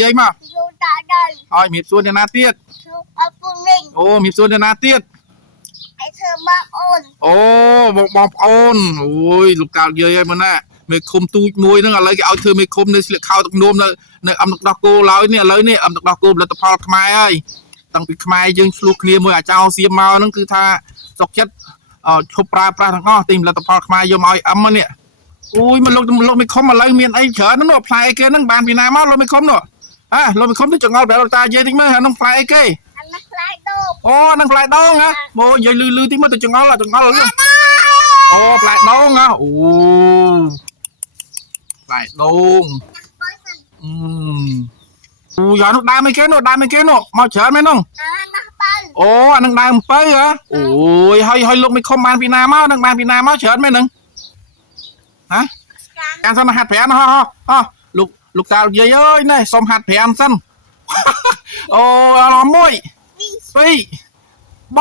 យាយមកហើយមានសួនទៅណាទៀតអូមានសួនទៅណាទៀតអូបងប្អូនអូយលោកកាលយាយហើយមើលណាមេឃុំទូចមួយហ្នឹងឥឡូវគេឲ្យធ្វើមេឃុំនៅស្លៀកខោទឹកនោមនៅអំទឹកដោះគោឡើយនេះឥឡូវនេះអំទឹកដោះគោផលិតផលខ្មែរហើយតាំងពីខ្មែរយើងឆ្លោះគ្នាមួយអាចោសៀមមកហ្នឹងគឺថាសុកចិត្តឈប់ប្រើប្រាស់ទាំងអស់ទិញផលិតផលខ្មែរយកមកឲ្យអឹមនេះអូយមកលោកមេឃុំឥឡូវមានអីច្រើនហ្នឹងផ្លែគេហ្នឹងបានពីណាមកលោកមេឃុំនោះលោកមេឃុំទៅចង្អុលប្រាប់តាយាយតិចមើលហ្នឹងផ្លែអីគេអូហ្នឹងផ្លែដូងហ៎អូយាយលឺតិចមើលទៅចង្អុលអូផ្លែដូងហ៎អូផ្លែដូងអូយ៉ានោះដើមអីគេនោះមកច្រើនមែននោះអូអានឹងដើមអំពៅហ៎អូយហើយលោកមេឃុំបានពីណាមកនឹងបានពីណាមកច្រើនមែនហ្នឹងហ៎ការសុំហាត់ប្រាំលោកតាយាយអើយណែសុំហាត់ប្រាំសិនអូ1 2 3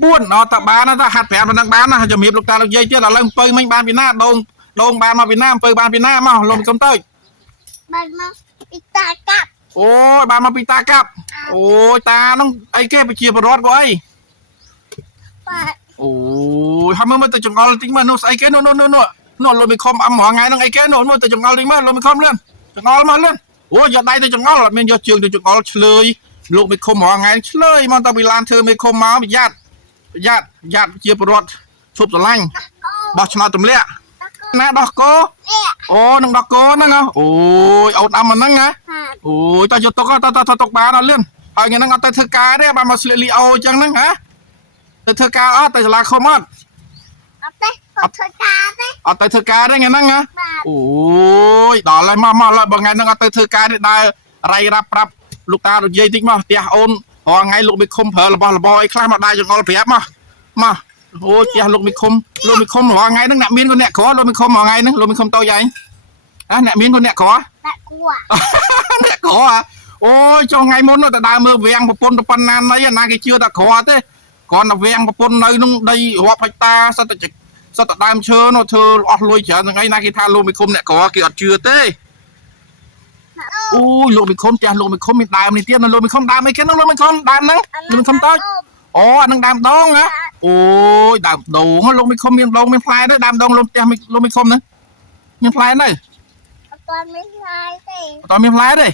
4តាបានណាហាត់ប្រាំប៉ុណ្ណឹងបានណាជំរាបលោកតាលោកយាយទៀតឥឡូវអំពៅមិញបានពីណាដូងបានមកពីណាអំពៅបានពីណាមកលោកមេឃុំទៅបានមកពីតាកាប់អូយបានមកពីតាកាប់អូយតាហ្នឹងអីគេប្រជាពលរដ្ឋក៏អីបាទអូយហើយមើលទៅចង្អុលតិចមើលនោះស្អីគេនោះលោកមេឃុំអឹមថ្ងៃហ្នឹងអីគេនោះមើលទៅចង្អុលតិចមើលលោកមេឃុំលឿនចង្អុលមកលឿនអូយយកដៃទៅចង្អុលអត់មានយកជើងទៅចង្អុលឆ្លើយលោកមេឃុំថ្ងៃឆ្លើយមកទៅពីឡានធ្វើមេឃុំមកប្រយ័ត្នប្រជាពលរដ្ឋឈប់ស្រឡាញ់បោះឆ្នោតទម្លាក់ណាដោះគោអូនឹងដោះគោហ្នឹងអូយអូនអឹមហ្នឹងណាអូយតើយកទុកបានអត់លឿនហើយថ្ងៃហ្នឹងអត់ទៅធ្វើការទេបានមកស្លៀកលីអូអញ្ចឹងហ្នឹងហ៎ទៅធ្វើការអត់ទៅសាលាឃុំអត់អត់ទៅធ្វើការទេថ្ងៃហ្នឹងហ៎អូយដល់ហើយមកឡើយបើថ្ងៃហ្នឹងអត់ទៅធ្វើការទេដើររៃរាប់ប្រាប់លោកតាលោកយាយតិចមកផ្ទះអូនរាល់ថ្ងៃលោកមេឃុំប្រើរបស់របរអីខ្លះមកដើរចង្អុលប្រាប់មកអូយផ្ទះលោកមេឃុំរាល់ថ្ងៃហ្នឹងអ្នកមានក៏អ្នកក្រលោកមេឃុំរាល់ថ្ងៃហ្នឹងលោកមេឃុំតូចឯងអ្នកមានក៏អ្នកក្រអ្នកក្រអូយចុះថ្ងៃមុនទៅដើរមើលវាំងប្រពន្ធប៉ុណ្ណាណីណាគេជឿតែក្រទេគ្រាន់តែវាំងប្រពន្ធនៅក្នុងដីរាប់ហិកតាសិតតែដើមឈើនោះធ្វើអស់លុយច្រើនហ្នឹងឯណាគេថាលោកមេឃុំអ្នកក្រគេអត់ជឿទេអូយលោកមេឃុំផ្ទះលោកមេឃុំមានដើមនេះទៀតនៅលោកមេឃុំដើមអីគេហ្នឹងលោកមេឃុំដើមហ្នឹងលោកមេឃុំតូចអូអានឹងដើមដងហ៎អូយដើមដូងលោកមេឃុំមានដងមានផ្លែទេដើមដងលោកផ្ទះលោកមេឃុំហ្នឹងមានផ្លែនៅអត់មានផ្លែទេ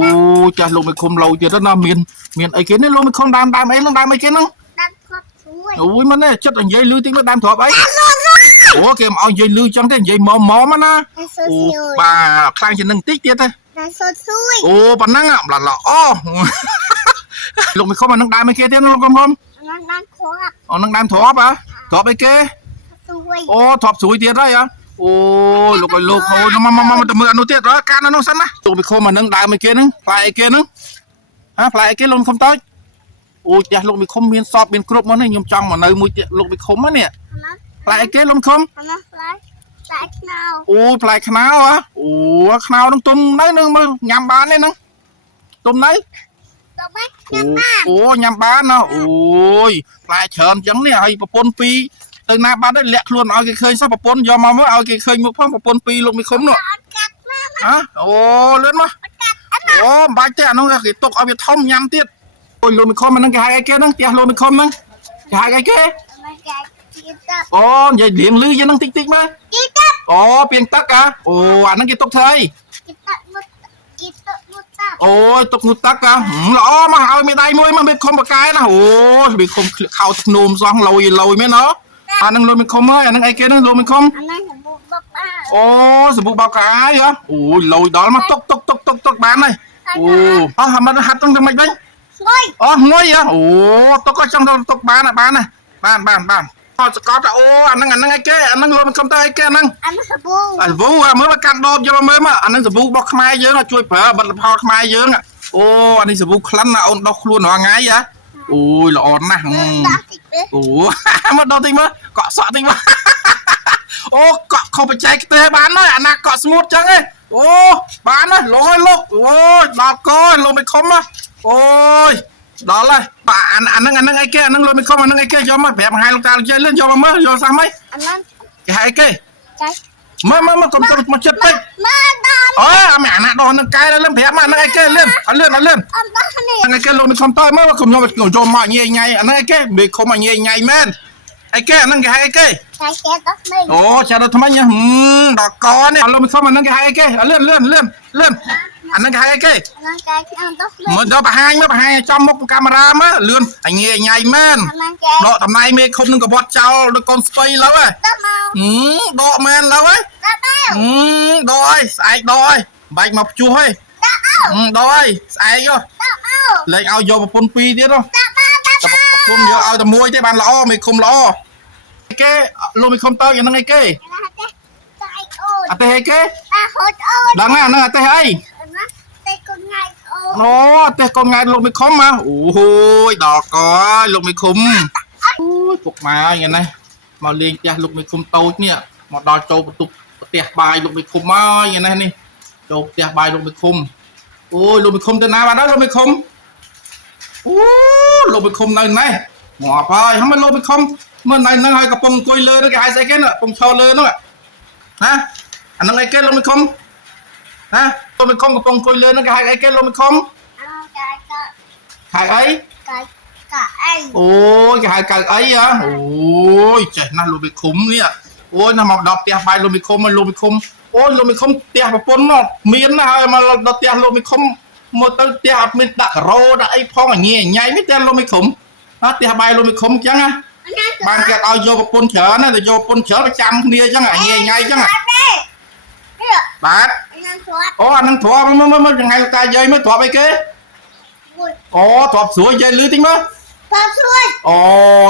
អូចាស់លោកមេឃុំលោទៀតណាមានអីគេនេះលោកមេឃុំដើមអីហ្នឹងដើមអីគេហ្នឹងដើមធ្លាប់ជួយអូយមិនទេចិត្តនិយាយលឺតិចមើលដើមធ្លាប់អីអូគេមកឲ្យនិយាយលឺចឹងទេនិយាយម៉មណាអូបាទខ្លាំងជាងនឹងតិចទៀតទេដើមសូត្រជួយអូប៉ុណ្ណឹងឡាអូលោកមេឃុំអានឹងដើមអីគេទៀតលោកកំហំដើមធ្លាប់អូនឹងដើមធ្លាប់ធ្លាប់អីគេអូធ្លាប់ស្រួយទៀតហើយអូលោកឲ្យលោកហូរមកទៅមើលអានោះទៀតកានអានោះសិនណាលោកមេឃុំអានឹងដើមអីគេហ្នឹងផ្លែអីគេហ្នឹងផ្លែអីគេលោកមេឃុំតូចអូផ្ទះលោកមេឃុំមានសពមានគ្រប់មកនេះខ្ញុំចង់មកនៅមួយទៀតលោកមេឃុំហ្នឹងផ្លែអីគេលោកមេឃុំផ្លែខ្នោអូផ្លែខ្នោអូខ្នោហ្នឹងទុំនៅនឹងមើលញ៉ាំបានទេហ្នឹងទុំនៅអូញ៉ាំបានណាអូយផ្លែច្រើនអញ្ចឹងនេះហើយប្រពន្ធពីរទៅណាបាត់ទៅលាក់ខ្លួនឲ្យគេឃើញសោះប្រពន្ធយកមកមើលឲ្យគេឃើញមុខផងប្រពន្ធពីរលោកមេឃុំនោះអូលឿនមកអូមិនបាច់ទេអានោះគេទុកឲ្យវាធំញ៉ាំទៀតអូយលោកមេឃុំអាហ្នឹងគេហៅអីគេហ្នឹងផ្ទះលោកមេឃុំហ្នឹងគេហៅអីគេអូនិយាយលៀងលឺយ៉ាងហ្នឹងតិចមើលអូពីងទឹកអូអាហ្នឹងគេទុកធ្វើអីអូយទុកងូទឹកល្អមកឲ្យមេដៃមួយមកមេឃុំបកាយណាអូយមេឃុំខោធ្នូមសោះលយមែនហ៎អានឹងលោកមេឃុំហើយអានឹងអីគេហ្នឹងលោកមេឃុំអានឹងសាប៊ូបោកអូសាប៊ូបោកកាយអូយលយដល់មកទុកបានហើយអូមិនហាត់ទៅមិនវិញស្ងុយងុយអូទុកក៏ចង់ទុកបានបានអត់ស្កប់អូអានឹងអីគេអានឹងលោកមេឃុំទៅអីគេហ្នឹងអានឹងសាប៊ូមើលមកកាត់ដបយកមើលមកអានឹងសាប៊ូរបស់ខ្មែរយើងជួយប្រើបិទលផលខ្មែរយើងអូអានេះសាប៊ូក្លិនអូនដោះខ្លួនរាល់ថ្ងៃអូយល្អណាស់អូមកដល់តិចមើលកក់សក់តិចមើលអូកក់ខុសបច្ចេកទេសបានហើយអាណាកក់ស្ងួតចឹងឯងអូបានហើយលោកអូយដល់កលោកមេឃុំអូយដល់ហើយបាទអាហ្នឹងអីគេអាហ្នឹងលោកមេឃុំអាហ្នឹងអីគេយកមកប្រាប់បង្ហាញលោកតាលោកយាយលឿនយកមកមើលយកសោះមិនអាហ្នឹងគេហៅអីគេ มาก็มาจัดไปอ๋อแม่น่ะนอนกายแล้วเริ่มแผลมานั่งไอ้แกเลื่อนนั่งไอ้แกลงในคอมต้อยเมื่อว่าผมยอมโจมมาเงี้ยไงอันนั้นไอ้แกมีคอมมาเงี้ยไงแม่ไอ้แกนั่งไงไอ้แกโอ้ชาดทำไมเนี่ยดอกกอเนี่ยลงไปเข้ามานั่งไงไอ้แกเลื่อนอันนั้นไงไอ้แกมันจะไปให้จอมมกกามารามะเลื่อนไอ้เงี้ยไงแม่ดอกทำไมมีคมนึงกับบอสเจ้าดอกกอนสไปแล้วเว้ยดอกแม่แล้วเว้ยดอยใส่ดอยใบมาช่วยดอยใส่ก็เลยเอาโยบปนปีเดียวเนาะปนเยอะเอาแต่มวยที่บ้านล้อไม่คุมล้อไอ้เก้ลงไม่คุมเต้าอย่างนั้นไอ้เก้อะเต้ไอ้เก้ดังอ่ะนั่งอะเต้ไอ้โอ้เต้ก็ไงลงไม่คุมมาโอ้โหดอกก้อยลงไม่คุมพวกมาอย่างนั้นมาเลี้ยงจ้ะลงไม่คุมโต๊ะเนี่ยมาดอโจประตูเตียบายลงไปคุมมาอย่างนั้นนี่โจเตียบายลงไปคุมโอ้ยลงไปคุมแต่นาบ้านนั้นลงไปคุมโอ้ลงไปคุมนั่นไงหัวพายทำไมลงไปคุมเมื่อไหร่นั่งให้กระปงกุยเลยนั่งไอ้ใส่แกน่ะปงชอเลยนั่นแหละฮะอันนั้นไอ้แกลงไปคุมฮะลงไปคุมกระปงกุยเลยนั่งไอ้แกลงไปคุมขายไอ้โอ้ยขายไก่ไอ้อะโอ้ยเจ๋งนะลงไปคุมเนี่ยโอ้ยน้ำมันดอกเตียใบลงไปคุมมันลงไปคุมโอ้ยลงไปคุมเตียปนเนาะมีนนะมาดอกเตียลงไปคุมหมดเตียมีดักโรดไอ้พ่ออย่างเงี้ยใหญ่ไม่เตียลงไปคุมนะเตียใบลงไปคุมจังอะบางแกเอาโยปนเฉอนะแต่โยปนเฉอไปจำเนี่ยจังอะเงี้ยใหญ่จังอะบาดโอ้อันนั้นถั่วมันยังไงตายใหญ่ไม่ถั่วไปเก้โอ้ถั่วสวยใหญ่หรือจริงมั้ยโอ้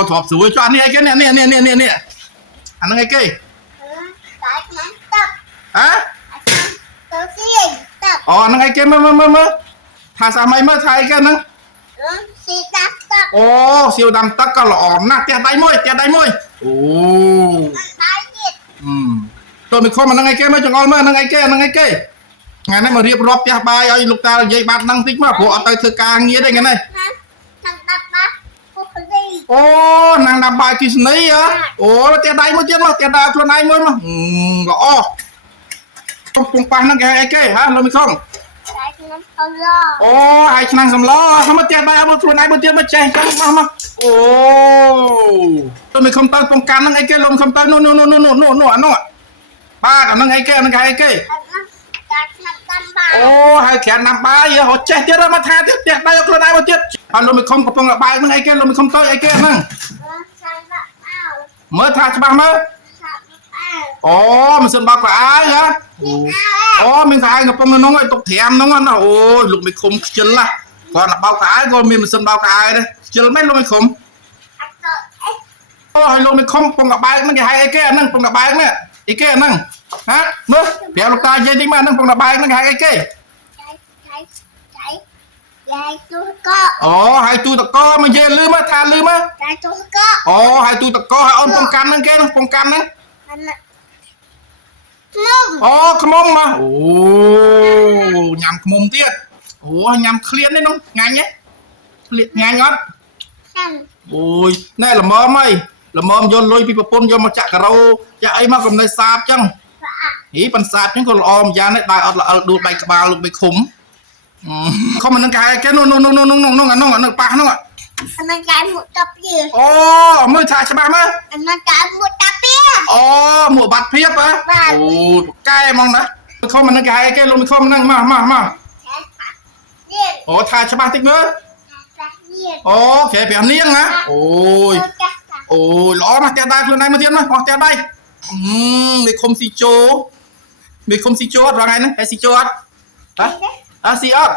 ถั่วสวยจานนี่ไอ้แกเนี่ยอันนั้นไงเก้ฮะอ๋ออันนั้นไงเก้มาทาสามัยเมื่อไทยกันนั่งโอ้สิวดำตักก็หล่อนะเตี้ยได้มวยโอ้ตัวมีคนมันนั่งไงเก้ไม่จังเอาเมื่อนั่งไงเก้งานนั้นมาเรียบรอบเตี้ยใบเอาลูกตาใหญ่บาดนั่งติ๊กมาผัวเอาไปเธอกลางเงี้ยได้ไงเนี่ยโอ้นางดำใบกิสนี่เหรอโอ้เตี้ยได้มวยเตี้ยมาเตี้ยดาชวนนายมวยมาหล่อต้องปงปังนั่งไงเก้ฮะเราไม่คล่องโอ้ไอ้นางสำล้อทำมาเตี้ยได้เอามาชวนนายมาเตี้ยมาแจ้งกันมาโอ้เราไม่คล่องตอนปงการนั่งไงเก้ลงคำตอนโน่ป้ากับนั่งไงเก้โอ้ให้แขนนำไปเยอะหัวใจเตี้ยเรามาทาเตี้ยได้เอาชวนนายมาเตี้ยพอเราไม่คล่องกับปงกับใบนั่งไงเก้เราไม่คล่องตัวไอ้เก้นั่งเมื่อทาจะบ้าเมื่อโอ้มันสนบอกกับไอ้เหรอโอ้mình thấy gặp con nó tộc thèm nó ngon nào ôi lục mày khùng chân là còn là bao cái còn mình sân bao cái đây chân mấy lục mày khùng ôi lục mày không con gặp bài nó cái hai cái năng con gặp bài nữa cái năng hả nữa béo lục ta dây đi mà năng con gặp bài nó hai cái ồ hai tu tật co mà dây lưới mà tha lưới mà ồ hai tu tật co hai ông phong cam năng cái phong cam năngโอ้ขมงมาโอ้ยำขมงเตี้ยโอ้ยำเคลียนได้น้องไงเนี้ยเคลียนไงงัดโอ้ยแน่ละมอไหมละมอมโยนลอยปีปะปนโยนมาจักกะเราจะไอ้มากับในสาบจังหีปันสาบจังก็อมยาในตายเอาดูใบกระบาลลงไปขุมเขามันนั่งกายแค่น้องปากน้องอ่ะมันกลายหมดตับเพียโอ้เมื่อชายฉบับมั้ยมันกลายหมดตับเพียอ๋อหมวดบัตรเพียบอ่ะโอ้ใกล้มองนะเข้ามันนั่งกายแค่ลงไปเข้ามันนั่งมาโอ้ชายฉบับติ๊กเนื้อโอ้แค่เปลี่ยนเลี้ยงนะโอ้ยล้อมาแกได้คืนไหนมาเทียนมาพอแกได้มีคมสีโจว่าไงนะไอสีโจฮะสีออด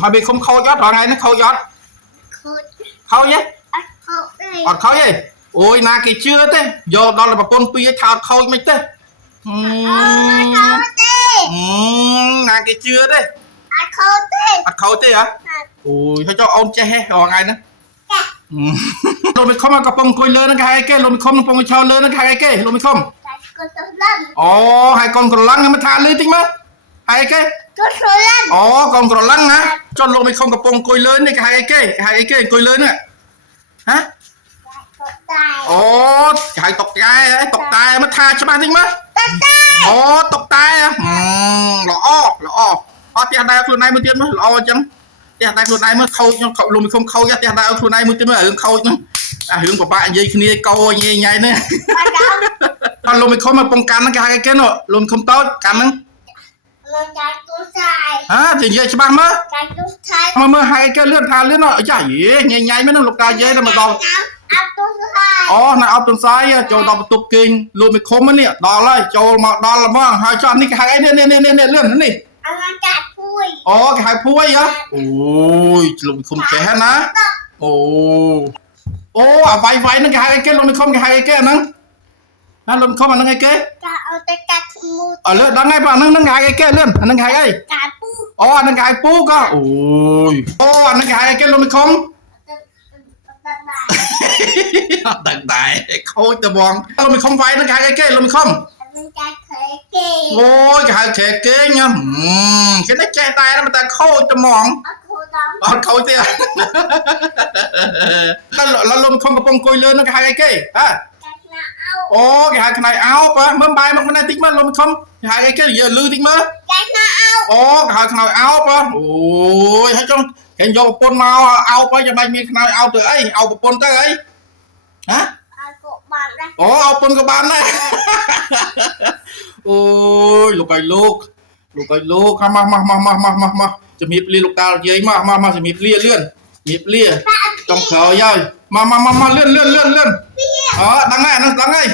ให้มีคมเขายอดว่าไงนะเขายอดเขาnhé ọtเขาnhé ôi na cái chưa thế giờ đó là một con pi thao khâu mấy thế na cái chưa thế ọt khâu thế hả ôi sao cho ông che rồi ngay nữa rồi mình không có pong coi lớn nó hai cái rồi mình không pong cho lớn nó hai cái rồi mình không ồ hai con còn lăng mà thả lưới tính mất hai cái ồ con còn lăng hả cho rồi mình không có pong coi lớn này hai cái coi lớn nữa hả โอ้หายตกใจมันทาใช่ไหมจริงไหม โอ้ตกตายอ่ะหล่อเตียได้ខ្លួនឯងមួយទៀតមើលល្អអញ្ចឹងเตียได้ខ្លួនឯងមើលខូចខ្ញុំលំមិនខូចเตียได้ខ្លួនឯងមួយទៀតមើលរឿងខូចហ្នឹងអារឿងពិបាកនិយាយគ្នាកោញ៉ៃហ្នឹងអត់លំមិនខំមកពងកាន់ហ្នឹងគេហៅគេនោះលំខំតូចកាន់ហ្នឹងการตุ้งชาย ទៅនិយាយច្បាស់មើល การตุ้งชาย មើលហៅគេលឿនថាលឿនអចាយញ៉ៃមែនហ្នឹងលោកតាយាយដល់មកដល់ อับตุ้งชาย អូណែអត់ទន្សាយចូលដល់បន្ទប់គេងលូមិនខំនេះដល់ហើយចូលមកដល់ហ្មងហើយចោះនេះគេហៅអីនេះលឿននេះ อันการพุย អូគេហៅភួយហ៎អូយលូមិនខំចេះណាអូអាវាយហ្នឹងគេហៅអីគេលូមិនខំគេហៅអីគេអាហ្នឹងណាលូមិនខំអាហ្នឹងអីគេ การเอาแต่กัดมูด អើលឿនដល់ហើយបើអាហ្នឹងគេហៅអីគេលឿនអាហ្នឹងគេហៅអី การปู អូអាហ្នឹងគេហៅពូក៏អូយអាហ្នឹងគេហៅអីគេលូមិនខំ ตัด អត់ដឹងដែរខូចទៅបងលូមិនខំវាយហ្នឹងគេហៅអីគេលូមិនខំ อันการเคยเกย์ អូយគេហៅខែគេញ៉ាំគេនេះចេះតែតែខូចទៅហ្មង เอาโคดัง អត់ខូចទេដល់លំខំកំពុងអង្គុយលឿនហ្នឹងគេហៅអីគេហ៎ การนาเอา អូគេហៅខ្នើយអោបើមើលបាយមកមិនតិចមើលលំខំគេហៅអីគេយើលឺតិចមើល การนาเอา អូគេហៅខ្នើយអោបើអូយហើយចង់គេយកប្រពន្ធមកអោបើចាំបាច់មានខ្នើយអោទៅអីអោប្រពន្ធទៅអីហ៎ เอาโกบานได้ អូអោប្រពន្ធក៏បានដែរអូយលោកឲ្យលោកមកជំរាបលាលោកតាយាយមកជំរាបលាលឿនជំរាបលាចង់ក្រោយហើយមកលឿនអដឹងហើយអានោះដឹងហើយ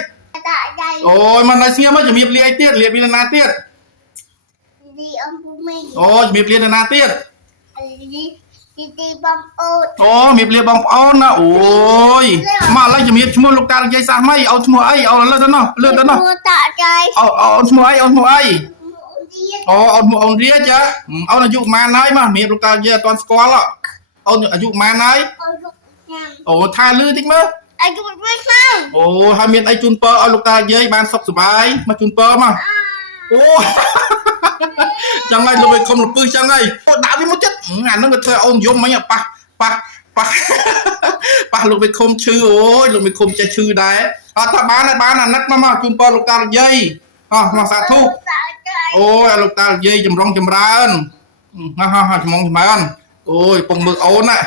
ได้ได้ អូយមកនៅស្ងៀមមកជំរាបលាអីទៀតលាបលាណាទៀត ดีอมบุมี អូជំរាបលាណាទៀត ดีบอมโอด អូជំរាបលាបងប្អូនណាអូយមកឥឡូវជំរាបឈ្មោះលោកតាយាយសាសម៉ៃអូនឈ្មោះអីអូនលើទៅនោះលឿនទៅនោះ มูตาใจ អូនឈ្មោះអី มูดี អូអូនរៀចអូនអាយុប៉ុន្មានហើយមកជំរាបលោកតាយាយអត់ទាន់ស្គាល់អូនអាយុប៉ុន្មានហើយ เอาลูกงาม អូថាលឺតិចមើល อายุไม่เข้า អូហើយមានអីជូនពរឲ្យលោកតាយាយបានសុខសប្បាយមកជូនពរមកអូចឹងហើយលោកឯងខំលពឹសចឹងហើយអូដាក់វាមកចិត្តអាហ្នឹងវាធ្វើអូនយំមិញប៉ះប៉ះលោកឯងខំឈឺអូយលោកឯងខំចេះឈឺដែរអត់ថាបានអាណិតមកជូនពរលោកតាយាយមកសាធុ ตาใจ អូយលោកតាយាយចម្រុងចម្រើនចំរើនអូយពងមើលអូនណា